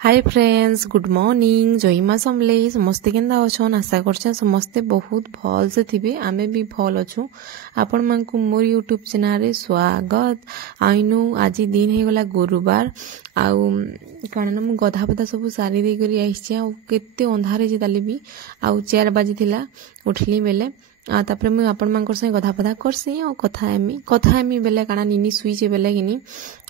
हाय friends, good morning. जयमा समले समस्ते केंदा अछन। आशा करछन समस्ते बहुत भल से थिबे। आमे भी भल अछु। आपण मानकु मोर यूट्यूब चैनल रे स्वागत। आइनु आज दिन हे गला गुरुवार आउ कारण मु गधा पदा सब सारी दे करी आइछि। आ केते अंधारे जे ताली भी आ 4 बजे थिला उठली बेले तापर मुझे आपण मानकर संगे गधा पधा करसी और कथा एमी बेले काना निनी सुईचे बेले किनी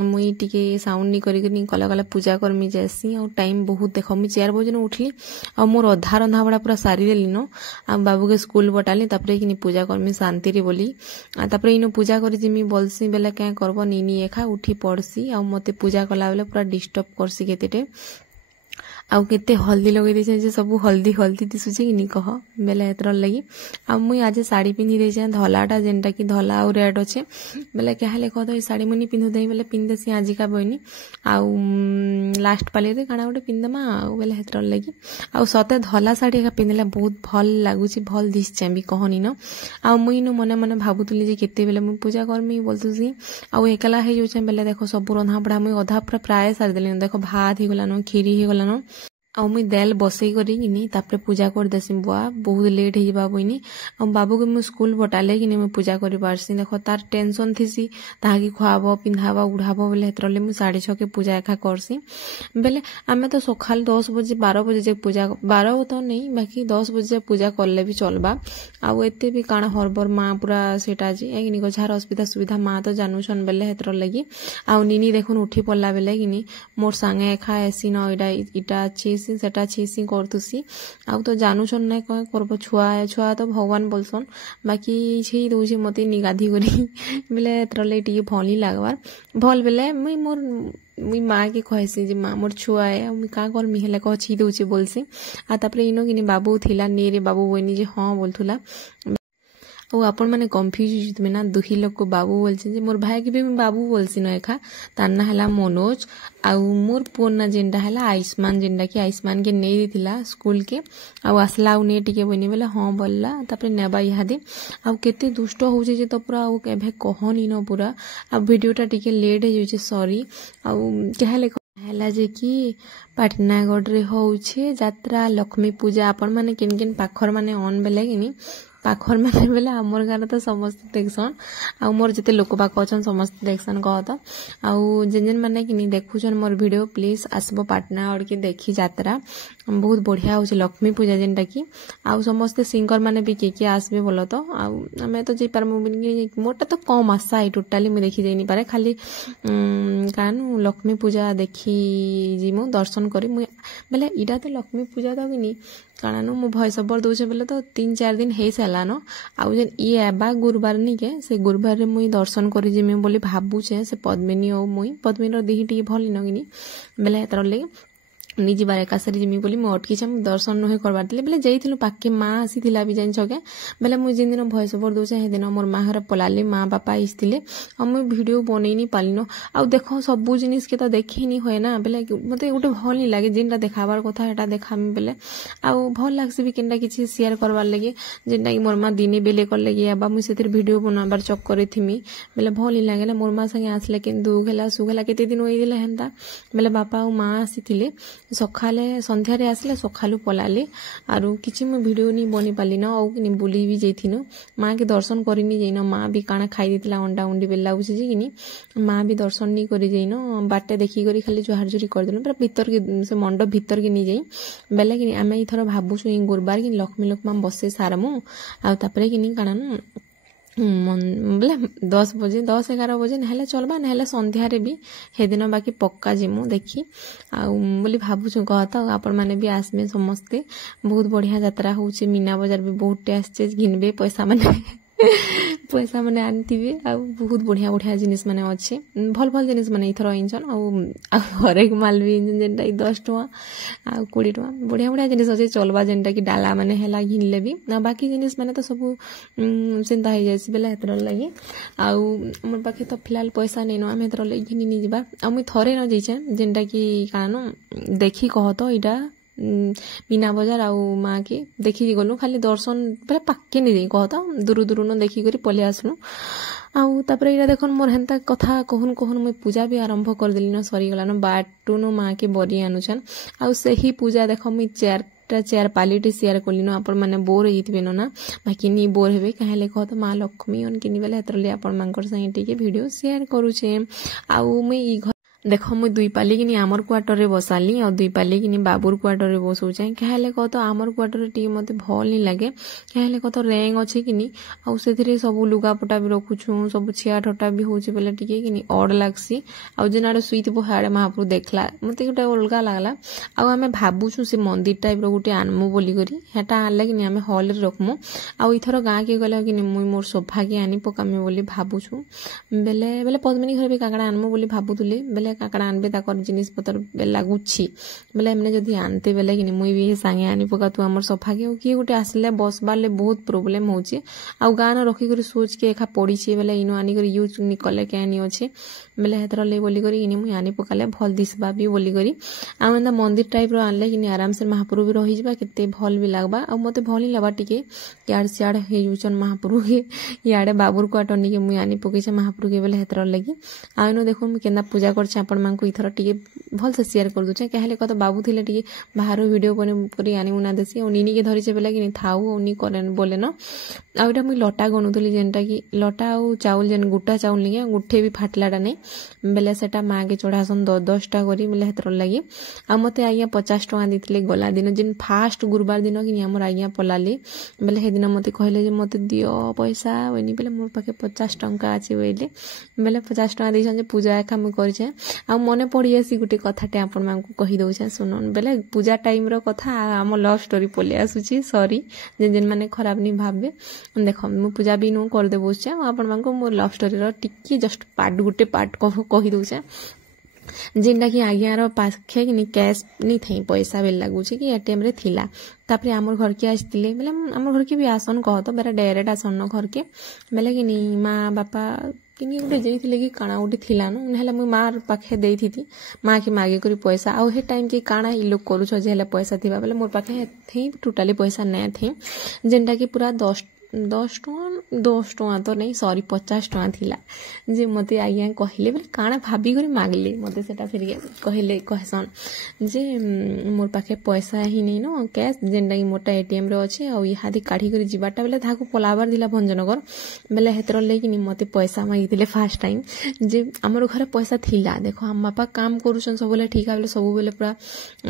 मुई टिके साउंड नी करी कला कला पूजा करमी जासी और टाइम बहुत देख मुझे 4 बजे न उठली और मोर अधा रंधा बड़ा पूरा सारी देली नो आ बाबू के स्कूल बटाली तापर किनी पूजा करमी शांति रे बोली तापर इनो पूजा करी जिमी बोलसी बेले क्या करबो निनी एखा उठी पड़सी और मते पूजा कला बेले पूरा डिस्टर्ब करसी केतेटे आउ केते हल्दी लगे देछे जे सब हल्दी हल्दी दिसुचे कि नी कह बेले एतर लगी आ मुई आज साड़ी पिंधी देछे धलाटा जेनटा कि धला और रेड अच्छे बेले क्या हेले कह दो साड़ी मुनी पिंधु दे बेले पिंधेसी आजिका बइनी आउ लास्ट पाले रे काना गोटे पिंधमा आउ बेले एतर लगी आउ सते धला साड़ी का पिंधले बहुत भल लागुची भल दिसचे भी कहनी न आउ मुई न मने मने भाबुतली जे केते बेले मुई पूजा करमी बोलतुसी आउ एकला हे जोचे बेले देखो सब रंधा बड़ा मुई अधा प्राय सारी देली देखो भात ही गलानो खीरी ही गलानो आउ मुई दाल बसई करी तापर पूजा कर देसी बुआ बहुत लेट हो जाबा बइनी आ बाबू के मु स्कूल बटाले कि मैं पूजा करि पारसी देखो तार टेंशन थीसी ताकि खुआबो पिंधाबो उड़ाबो बेले हेतरले मु 6:30 के पूजा एखा करसी बेले आमे तो सकाल 10 बजे 12 बजे जे पूजा 12 तो नहीं बाकी 10 बजे पूजा करले भी चलबा आउ एते भी काना हरबर माँ पूरा सेटा जी एकिनी गछार असुविधा सुविधा माँ तो जानूछन बेले हेतर लगी आउ निनी देखुन उठी पड़ला बेले किनी मोर संगे एखा एसी न इटा छी सेटा छीसी करतुसी आउ तो जानूछन नै कय करबो छुआ तो भगवान बोलसन बाकी छी दोछि मते निगाधी करी बेले एतरले टिके भली लागबार भल बेले मुई माँ के कहसी जे माँ मोर छुआ है मुई का करमी हेले कह छी दोछि बोलसी आ तापरे इनो किनी बाबू थिला नेरे बाबू बइनी जे हां बोलथुला और आपण माने कंफ्यूज होइतमे ना दुही लोग को बाबू बोलछे जे मोर भाई के भी मैं बाबू बोलसी न एखा तार ना हला मनोज आउ मोर पुअर ना जेंडा हला आयुष्मान जेंडा कि आयुष्मान के नै दिथिला स्कूल के आउ आसला आउ ने टिके बनी बेला हां बोलला तापर नेबा इहादे आउ केते दुष्ट होउछे जे तो पूरा आउ केभे कहनी न पूरा आ वीडियोटा टिके लेट हो जाइछे सॉरी आउ केहले हैला जे कि पाटनागढ़ रे होउछे यात्रा लक्ष्मी पूजा आपण माने केन केन पाखर माने ऑन बेले किनी पाखर माने बेले हमर गाना तो समस्त देखसन आ मोर जते लोक पाख अछन समस्त देखसन कहत आउ जेन माने किनी देखुछन मोर वीडियो प्लीज आसबो पाटनागढ़ के देखी यात्रा बहुत बढ़िया होछ लक्ष्मी पूजा जेनटा कि आउ समस्त सिंगर माने भी के आसबे बोलो तो आउ हमें तो जे पार मोटा तो कम आशा है टोटाली मैं देखी जाई नि पारे खाली कान लक्ष्मी पूजा देखी जिमु दर्शन करी मु बेले इडा तो लक्ष्मी पूजा तो किनी कारण मु भॉइस ओवर दोछे बेले तो 3-4 दिन हे साला न आउ जेन ई एबा गुरुवार नि के से गुरुवार रे मुई दर्शन करी जिमि बोली भाबुछे से पद्मिनी ओ मुई पद्मिनी रो देही टी भल न किनी बेले एतर ले निजी बार एकासरी जिमी बोली मु अटकी छम दर्शन नहे करबार दिले बेले जइथिलु पाके माँ आसीथिला भी जान छके बेले मु जिन दिन भॉइस ओवर दोछे हे दिन मोर माँ हर पलाली माँ बापा आइथिले आ मु वीडियो बनै नि पालिनो आ देखो सब जिनिस के तो देखि नि होय ना बेले मते उटे भल नि लागे जिनटा देखाबार कथा एटा देखामी बेले आ भल लागसे भी केनटा किछि शेयर करबार लागे जेनटा कि मोर माँ दिने बेले कर लागे या मु सेतिर वीडियो बनाबार चक्कर थिमी बेले भल नि लागे मोर माँ संगे आसले केन दुगला सुगला केते दिन होई दिले हेंता बेले बापा और माँ आसीथिले सखाले संध्या रे आसले सखालु पलाले आरु किछि म वीडियो नि बनि पाली न औ नि बुली भी जइथिनु माँ के दर्शन करिनी जइनो माँ भी काना खाई दितला अंडा उंडी बेला उछि जे किनी माँ भी दर्शन नि करि जइनो बाटे देखि करी खाली जोहार जोरी कर देनु पूरा भीतर के से मंडप भीतर के नि जई बेला किनी आमे इथरो भाबु छु गुरुवार कि लक्ष्मी लोक मां बसे सारमु आ तापरे किनी काना न बोले 10 बजे 10-11 बजे नहले चलबा नहले संध्या रे भी हे दिन बाकी पक्का जिमु देखी आ बोली भाबुछु कहत आपण माने भी आसमे समस्ते बहुत बढ़िया यात्रा होउचे मीना बाजार भी बहुत टेस्ट घिनबे पैसा माने आनथिबे आ बहुत बढ़िया बढ़िया जिनिस माने अच्छे भल भल जिनिस माने इथरो इंजन आ हरेक माल भी इंजन जेनटा 10 टका आ 20 टका बढ़िया बढ़िया जिनिस अच्छे चलबा जेनटा कि डाला माने हेला घिनले भी ना बाकी जिनिस माने तो सब चिंता हो जाइसी बेले हेतर लगी आउ हमर पाखे तो फिलहाल पैसा नै न हम हेतर लगी घिनी नि जिबा आ मुई थरे न जइछे जेनटा कि कानो देखी कहत इडा मीना बजार आउ माँ के देखी गलु खाली दर्शन बेले पाके नहीं दे कह तो दूर दूर न देखिक पलि आसलु आउ तापर इरा देखन मोर हेन्ता कथा कहून कहून मुई पूजा भी आरंभ कर देली न सरीगला न बाटू न माँ के बरी आनुछन आउ सही पूजा देख मुई चेयर पालिटे शेयर कली न आपण माने बोर होइथिबे न बाकी नी बोर हेबे काहेले कह तो माँ लक्ष्मी उनके बेले हेतरले आपण मांकर संगे टिके वीडियो शेयर करूछे आउ मुई ई देख मुई दुई पाली कि आमर क्वार्टर रे बसाली और दुई पाली कि बाबूर क्वार्टर रे बसौचे क्या कह तो आमर क्वार्टर टी मत भल नहीं लगे क्या कह तो रैंक अच्छे कि आउ से सब लुगापटा भी रखुछु सब छिया ठटा भी होचे बेले टिके कि अड लागसी आउ जेन आड़े सुईथिबो हाड़े महाप्रभु देखला मत गोटे अलगा लागला आउ आमे भाबुछु से मंदिर टाइप रो गोटे आनमु बोली करी हेटा आनला कि आमे हॉल रे रखमु आउ इथर गाँ के गला कि मुई मोर सोफा के आनी पकामे बोली भाबुछु बेले बेले पद्मिनी घर भी काकड़ा आनमु बोली भाबुतुले बेले काकड़ा आनबे ताकर जिनिस पतर लागुछि बेले एमने जदि आनते बेले कि मुई भी सांगे आनी पका तू हमर सोफा के किए गोटे आसले बसबार बहुत प्रोब्लेम होचे आउ गाँ न रखी सोच के एखा पड़ी बेले इनो आनी कर यूज निकले के आनी अच्छे बेले हेतर ले बोली करी मुई आनी पकाले भल दिसबा भी बोली करी आउ एंता मंदिर टाइप रो आनले कि आराम से महाप्रभु भी रही जाबा केते भल भी लागबा आउ मते भल ही लागबा टिके यार सियाड़ हे यूचन महाप्रभु के याडे बाबूर को अटनी के मुई आनी पकेछे महाप्रभु के बेले हेतर लगी आउ नो देखो मुई केना पूजा करछे आपण मान को इथर टिके भल से शेयर कर दुछे कहले कत बाबू थिले टिके बाहर वीडियो बने पूरी आनी उना देसी ओ नीनी के धरिछे बेले कि थाउ ओनी करेन बोले न आउ एटा मुई लटा गनुतली जेनटा कि लटा आउ चाउल जेन गुटा चाउल निके गुठे भी फाटलाटा नै बेले सेटा माँ के चढ़ासन 10 टा करी बेले हेतर लगी आ मते आज्ञा 50 टका दिथिले गला दिन जिन फास्ट गुरुवार दिन कि हमर आज्ञा पलाली बेले हे दिन मते कहले जे मते दियो पैसा ओनी बेले मोर पाखे 50 टका अछि बोले बेले 50 टका दैछन जे पूजा एका मुई करछे आ मने पड़ी आसी गुटे कथाटे आपण मान को कहि दउछे सुनन बेले पूजा टाइम रो कथा हम लव स्टोरी पले आसुची सॉरी जेन माने खराब नहीं भाबे देखो मु पूजा भी नो कर देबो छे आपण मान को मोर लव स्टोरी रो टिकी जस्ट पार्ट गुटे पार्ट कहि दउछे जेनटा कि आज्ञा रो पाखे कि कैश नहीं थई पैसा बेल लागुची कि एटीएम रे थिला तापरे हमर घर के आस्तिले बेले हमर घर के भी आसन कह तो बेरा डायरेक्ट आसन न घर के बेले कि माँ बापा किनी गोटे जेइथिले कि काना गोटे थिला न नहले मुई मार पाखे देइथिति माँ के मागे करी पैसा आउ हे टाइम के काना इ लोग करूछ जे हेले पैसा थिबा बेले मोर पाखे थी टोटली पैसा नै थी जेनटा कि पूरा 10 टका तो नहीं सॉरी 50 टका थिला जे मते आज्ञा कहले बेले काना भाबी करी मागले मते सेटा फिर कहले कहसन जे मोर पाखे पैसा ही नहीं न कैश जेनटा कि मोटा एटीएम रे अछि आ इहादी काढी करी जिबाटा बेले धाको पलाबार दिला भंजनगर बेले हेतर लेकि मते पैसा मागिथिले फर्स्ट टाइम जे हमर घरे पैसा थिला देखो हम बापा काम करूछन सब बेले ठीक आबले सब बेले पूरा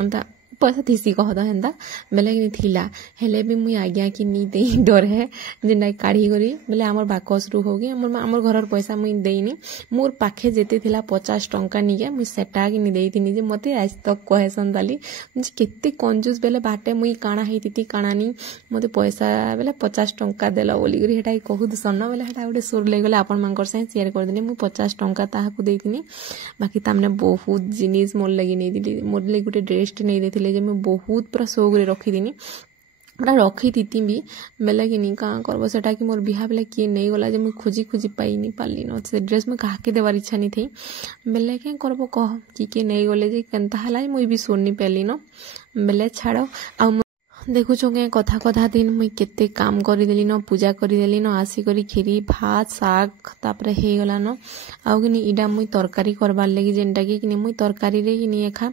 अंता पैसा थीसी कहदा हेंदा बेले कि थिला हेले भी मुई आज्ञा कि नी देई डर है जेना काढी करी बेले हमर बाकस रु होगी हमर घरर पैसा मुई देइनी मोर पाखे जेते थिला 50 टंका निके मुई सेटा कि नी देइथिनी जे मते आज तक कहेसन दाली जे केते कंजूस बेले बाटे मुई काना हेतिति काना नी मते पैसा बेले 50 टंका देला बोली करी हेटा कहू दसन बेले हेटा गोटे सुर ले गेले आपण मानकर से शेयर कर देनी मुई 50 टंका ताहाकू देइथिनी बाकी तामने बहुत जिनिस मोर लगी नै दिली मोर ले गोटे ड्रेस नै देथिले जे मैं बहुत पूरा शौक रे रखी दिनी पूरा रखी थी भी बेले कि नहीं कहाँ करब सेटा कि मोर बिहा बेले किए नहीं गला जे मुझे खोजी खोजी पाई नहीं पाली न से ड्रेस में कहा के देवार इच्छा नहीं थी बेले क्या करब कह कि नहीं गले जे केनता हला मुई भी सुन नहीं पाली न बेले छाड़ आ देखु के कथा कथा दिन मुई केते काम करी देली न पूजा करी देली न आसी करी खीरी भात साग तापरे हे गला न आउ कि इडा मुई तरकारी करबार लगी जेनटा कि मुई तरकारी रे कि एखा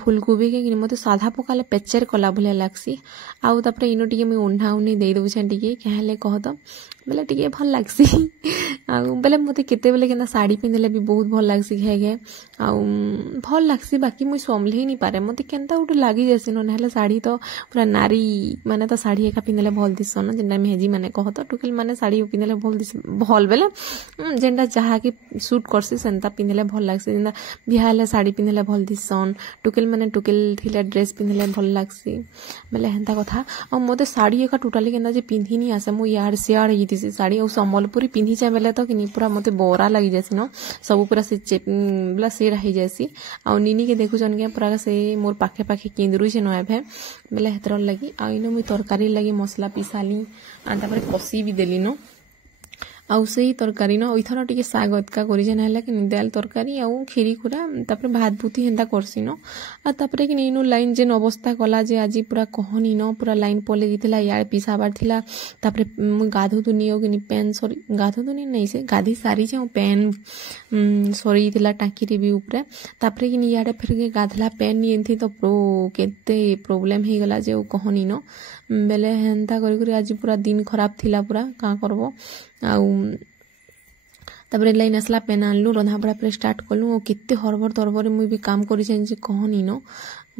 फूलकोबी के मते साधा पकाले पेचर कला भले लागसी आउ तापरे इनो टिके मुई ओंढा उनी देई दउछे टिके कहले कह तो बेले टिके भल लागसी आउ बेले मते केते बेले केना साड़ी पिंधले भी बहुत भल लागसी घे आउ भल लागसी बाकी मुई संभली नहीं पारे मते केनता उठे लागी जैसी न नहले साड़ी तो पूरा नारी माने तो साड़ी एका पिंधले भल दिसन जेंडा मेहजी माने कह तो टुकेल माने साड़ी पिंधले भल दिस भल बेले जेंडा जहा कि सूट करसी सेंता पिंधले भल लागसी जेंडा बिहाले साड़ी पिंधले भल दिसन टुकेल माने टुकेल थिले ड्रेस पिंधले भल लागसी बेले हेंता कथा आ मते साड़ी एका टोटली केना जे पिंधी नहीं आसे मु यार सियाड़ हितिसी साड़ी और संबलपुरी पिंधी चा बेले तो कि पूरा मते बोरा लगी जैसी न सब पूरा से बेला से रही जैसी आ नीनी के देखु जन के पूरा से मोर पाखे पाखे केंद्रु से नया भे बेले हेतर लगी आ इनो मुई तरकारी लगी मसला पिसाली आ तापर कसी भी देली न आउ सही तरकारी न इथर टिके साग अतका करिजे नाला कि दाल तरकारी आउ खीरी खुरा तापर भात भूती हेंता करसी न आ तापर कि इनु लाइन जेन अवस्था कला जे आज पूरा कहनी न पूरा लाइन पले जिथिला या पिसाबार थिला तापर गाधो दुनी हो कि पेन सरी गाधो दुनी नहीं से गाधी सारी जे पेन सरी थिला टांकी रे भी ऊपर तापर कि याडे फिर के गाधला पेन नि एंथि तो प्रो केते प्रॉब्लम हे गला जे कहनी न बेले हेंता करी आज पूरा दिन खराब थिला पूरा का करबो आउ तापर लाइन आसला पेन आनलु रंधा बड़ा पर स्टार्ट कलु केते हरबर तरबर मुई भी काम करि जे कहनी न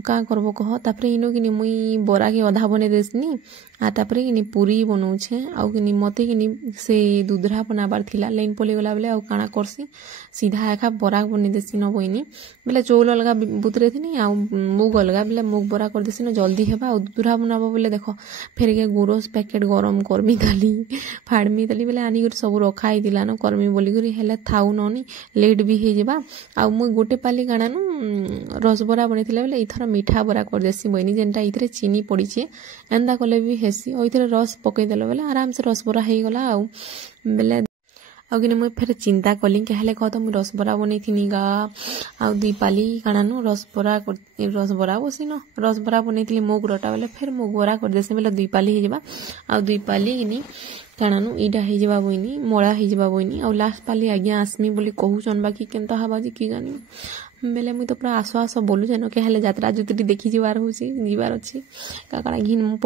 का करबो कह तापर इनो कि मुई बरा के आधा बने देसनी आ तापर कि पूरी बनाउछे आउ कि मते कि से दूधरा बनाबार थिला लाइन पले गला बेले आउ काना करसी सीधा एका बरा बने देसी न बइनी बेले चौल अलगा बुतरे थिनी आउ मुग अलगा बेले मुग बरा कर देसी न जल्दी हेबा आउ दूधरा बनाबो बेले देखो फेर के गुरोस पैकेट गरम करमी दाली फाड़मी दाली बेले आनी कर सब रखा ही दिला न करमी बोली करी हेले थाउ ननी लेट भी हे जेबा आउ मुई गोटे पाली काना न रसबरा बनेथिला बेले इथर मीठा बरा कर देसी बइनी जेनटा इथरे चीनी पड़ीछे एंदा कले भी हेसी ओइथरे रस पकई देलो बेले आराम से रसबरा हे गला आउ बेले आउ कि मुई फेर चिंता कली के हेले कह तो मुई रसबरा बनै थिनी गा आउ दुई पाली कानानु रसबरा बसिन रसबरा बनै थिली मुग रटा बेले फेर मुग बरा कर देसी बेले दुई पाली हे जेबा आउ दुई पाली किनी कानानु इडा हे जेबा बइनी मोळा हे जेबा बइनी आउ लास्ट पाली आज्ञा आसमी बोली कहूचन बाकी केनता हबा जे की जानी बेले मुई तो पूरा आसो आसो बोलु जेनो के हेले यात्रा जुतरी देखि जिबार होची जिबार अछि काकड़ा घिन मु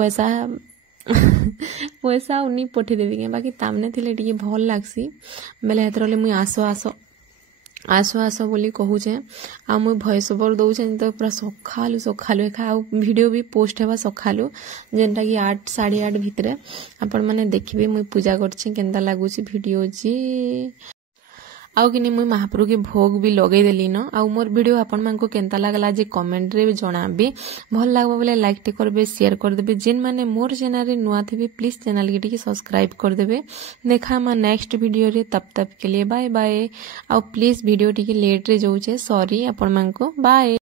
पैसा उनी पठे देबी के बाकी तामने थिले टिके भल लागसी बेले हेतरले मुई आसो आसो बोली कहूचे आ मुई भॉइस ओवर दउछे तो पूरा सखालु एखा आ वीडियो भी पोस्ट हेबा सखालु जेनटा कि 8 8:30 भितरे आपण माने देखिबे मुई पूजा करछि केनता लागुची वीडियो जी आउ कि मुई महाप्रभु के भोग भी लगे देली न आउ मोर वीडियो आपण मानको केनता लागला जे कमेंट रे जणाबे भल लागबो बोले लाइक टे करबे शेयर कर देबे जेन माने मोर चैनल रे नुआ थिबे प्लीज चैनल के टिके सब्सक्राइब कर देबे देखा मा नेक्स्ट वीडियो रे तब के लिए बाय बाय आउ प्लीज वीडियो टिके लेट रे जाउछे सॉरी आपण मानको बाय।